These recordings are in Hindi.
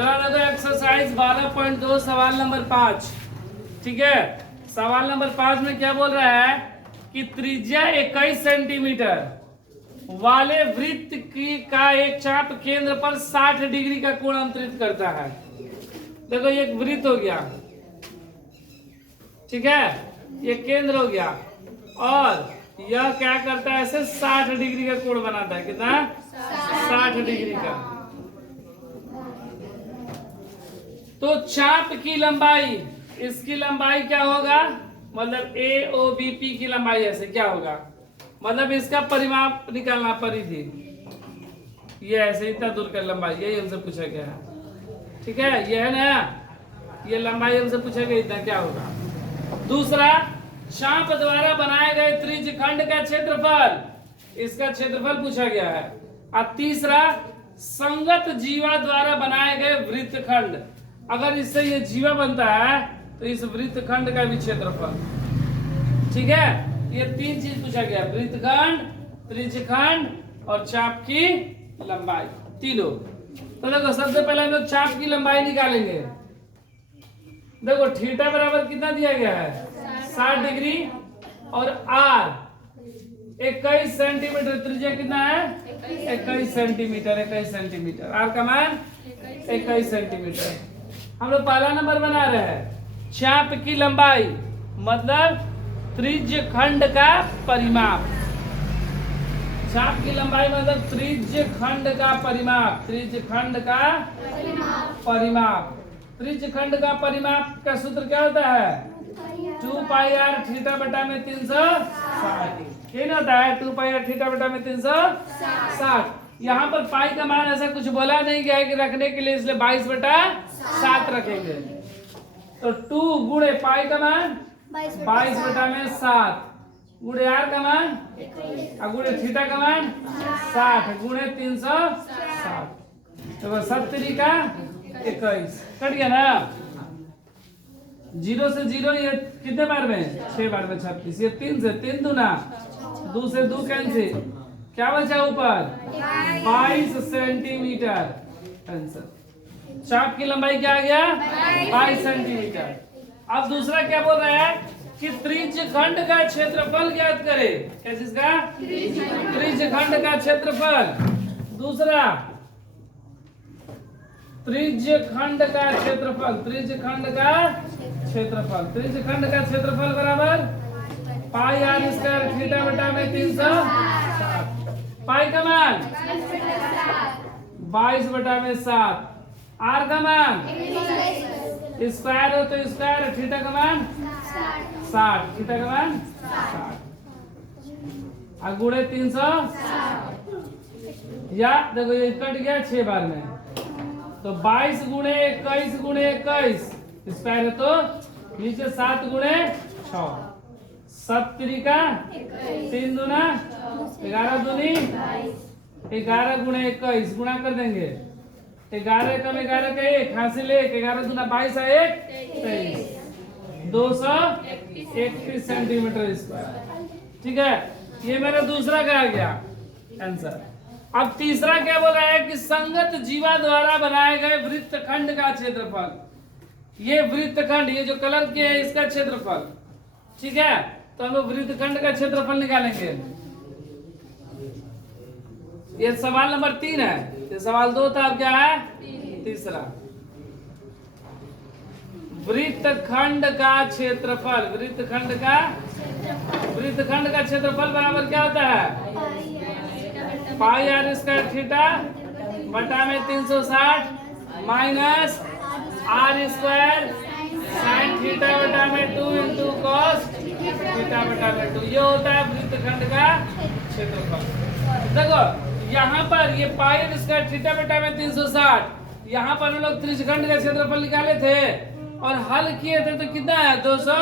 चलो देखो एक्सरसाइज 12.2 सवाल नंबर 5। ठीक है, सवाल नंबर 5 में क्या बोल रहा है कि त्रिज्या 21 सेंटीमीटर वाले वृत्त की का एक चाप केंद्र पर 60 डिग्री का कोण अंतरित करता है। देखो ये एक वृत्त हो गया, ठीक है, ये केंद्र हो गया और यह क्या करता है, ऐसे 60 डिग्री का कोण बनाता है। कितना? 60 डिग्री का। तो चाप की लंबाई, इसकी लंबाई क्या होगा, मतलब AOBP की लंबाई ऐसे क्या होगा, मतलब इसका परिमाप निकालना, परिधि ये ऐसे इतना दूर का लंबाई, यही हमसे पूछा गया है। ठीक है, ये है ना, ये लंबाई हमसे पूछा गया, इतना क्या होगा। दूसरा, चाप द्वारा बनाए गए त्रिज्यखंड का क्षेत्रफल, इसका क्षेत्रफल पूछा गया है। और तीसरा, संगत जीवा द्वारा बनाए गए वृत्तखंड, अगर इससे ये जीवा बनता है तो इस वृत्तखंड का भी क्षेत्रफल। ठीक है, ये तीन चीज पूछा गया, वृत्तखंड, त्रिज्यखंड और चाप की लंबाई, तीनों। तो देखो सबसे पहले हम लोग चाप की लंबाई निकालेंगे। देखो थीटा बराबर कितना दिया गया है, 60 डिग्री, और आर 21 सेंटीमीटर, त्रिज्या कितना है 21 सेंटीमीटर, 21 सेंटीमीटर, आर का मान 21 सेंटीमीटर। हम लोग पहला नंबर बना रहे हैं, चाप की लंबाई मतलब त्रिज्यखंड का परिमाप। चाप की लंबाई मतलब त्रिज्यखंड का परिमाप, त्रिज्यखंड का परिमाप। त्रिज्यखंड का परिमाप का सूत्र क्या होता है, 2 पाई आर थीटा बटा में 360। क्या होता है, 2 पाई आर थीटा बटा में 360। यहाँ पर पाई का मान ऐसा कुछ बोला नहीं गया है कि रखने के लिए, इसलिए 22/7 रखेंगे। तो 2 गुणे पाई का मान 22/7 गुणे आर का मान और गुणे थीटा का मान 60 गुणे 360, तो 70 का 21 कट गया ना। 0 से 0 ये कितने बार में, 6 बार में 36, ये 3 से 3 दूना 2 से 2 कैंसिल, क्या बचा ऊपर 22 सेंटीमीटर आंसर। चाप की लंबाई क्या आ गया 22 सेंटीमीटर। अब दूसरा क्या बोल रहा है कि त्रिज्यखंड का क्षेत्रफल ज्ञात करे। क्या चीज का, त्रिज्यखंड का क्षेत्रफल। दूसरा, त्रिज्यखंड का क्षेत्रफल, त्रिज्यखंड का क्षेत्रफल, त्रिज्यखंड का क्षेत्रफल बराबर पाई आर स्क्वायर थीटा बटा में 360। पाई का मान 22/7, आर का मान स्क्वायर हो तो स्क्वायर, थीटा का मान 60, थीटा का मान 60 और गुणे 360। या देखो ये कट गया 6 बार में, तो 22 गुणे 21 गुणे 21 स्क्वायर है तो नीचे 7 गुणे 6, 70 का 3 दूना 11 दूनी 11 गुणे 21 गुणा कर देंगे, 11 कम 11 का 1 हासिल 1, 11 दूना 22 है 1 23, 231 सेंटीमीटर स्क्वायर। ठीक है, ये मेरा दूसरा का आ गया आंसर। अब तीसरा क्या बोल रहा है कि संगत जीवा द्वारा बनाए गए वृत्तखंड का क्षेत्रफल, ये वृत्तखंड, ये जो कलर किया है इसका क्षेत्रफल। ठीक है, तो हम लोग वृत्तखंड का क्षेत्रफल निकालेंगे। ये सवाल नंबर 3 है, ये सवाल 2 था, अब क्या है तीसरा। वृत्तखंड का क्षेत्रफल, वृत्तखंड का क्षेत्रफल बराबर क्या होता है, पाई आर स्क्वायर थीटा बटा में 360 minus R square sine theta बटा में 2 इंटू कॉस थीटा बटा में 2, ये होता है वृत्तखंड का क्षेत्रफल। देखो यहाँ पर ये पाई आर स्क्वायर थीटा बटा में 360, यहाँ पर हम लोग त्रिज्यखंड का क्षेत्रफल निकाले थे और हल किए थे, तो कितना है 200,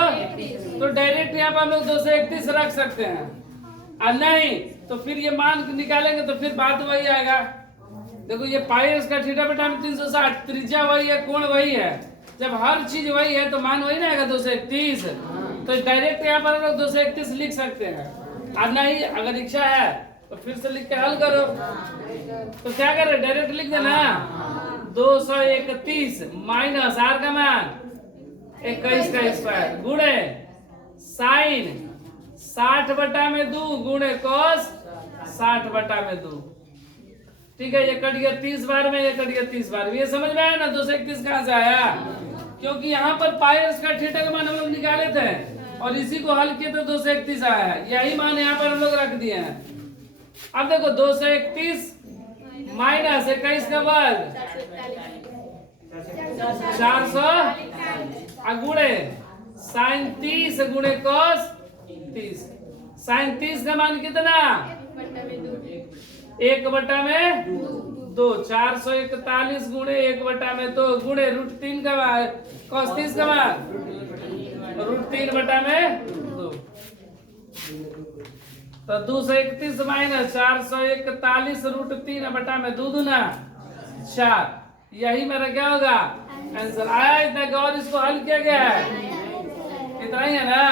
तो डायरेक्ट यहाँ पर हम लोग 231 रख सकते हैं। और नहीं तो फिर ये मान निकालेंगे तो फिर बात वही आएगा। देखो ये पाई इसका थीटा बटा में 360, त्रिज्या वही है, कोण वही है, जब हर चीज वही है तो मान वही ना आएगा 231, तो डायरेक्ट यहाँ पर हम लोग 231 लिख सकते हैं। और नहीं अगर इच्छा है तो फिर से लिख के हल करो, तो क्या करें डायरेक्ट लिख देना 231 माइनस आर का मान 21 का स्क्वायर गुणे साइन 60/2 गुणे कॉस 60/2। ठीक है, ये कट गया 30 बार में, ये कट गया 30 बार में। ये समझ में आया ना 231 कहां से आया? क्योंकि यहाँ पर पाई और स्क्वायर थीटा का मान हम लोग निकाले थे और इसी को हल किए तो 231 आया है। यही मान यहाँ पर हम लोग रख दिए हैं। अब देखो 231 माइनस 21 का वर्ग 400 गुणे साइन 30 गुणे कॉस 30। साइन 30 का मान कितना? 1/2। 441 गुणे 1/2 गुणे √3 का मान cos 30 का मान √3/2। तो 231 माइनस 441 √3/2 दूना 4। यही मेरा क्या होगा आंसर आया। इतना गौर इसको हल किया गया है, इतना ही है ना।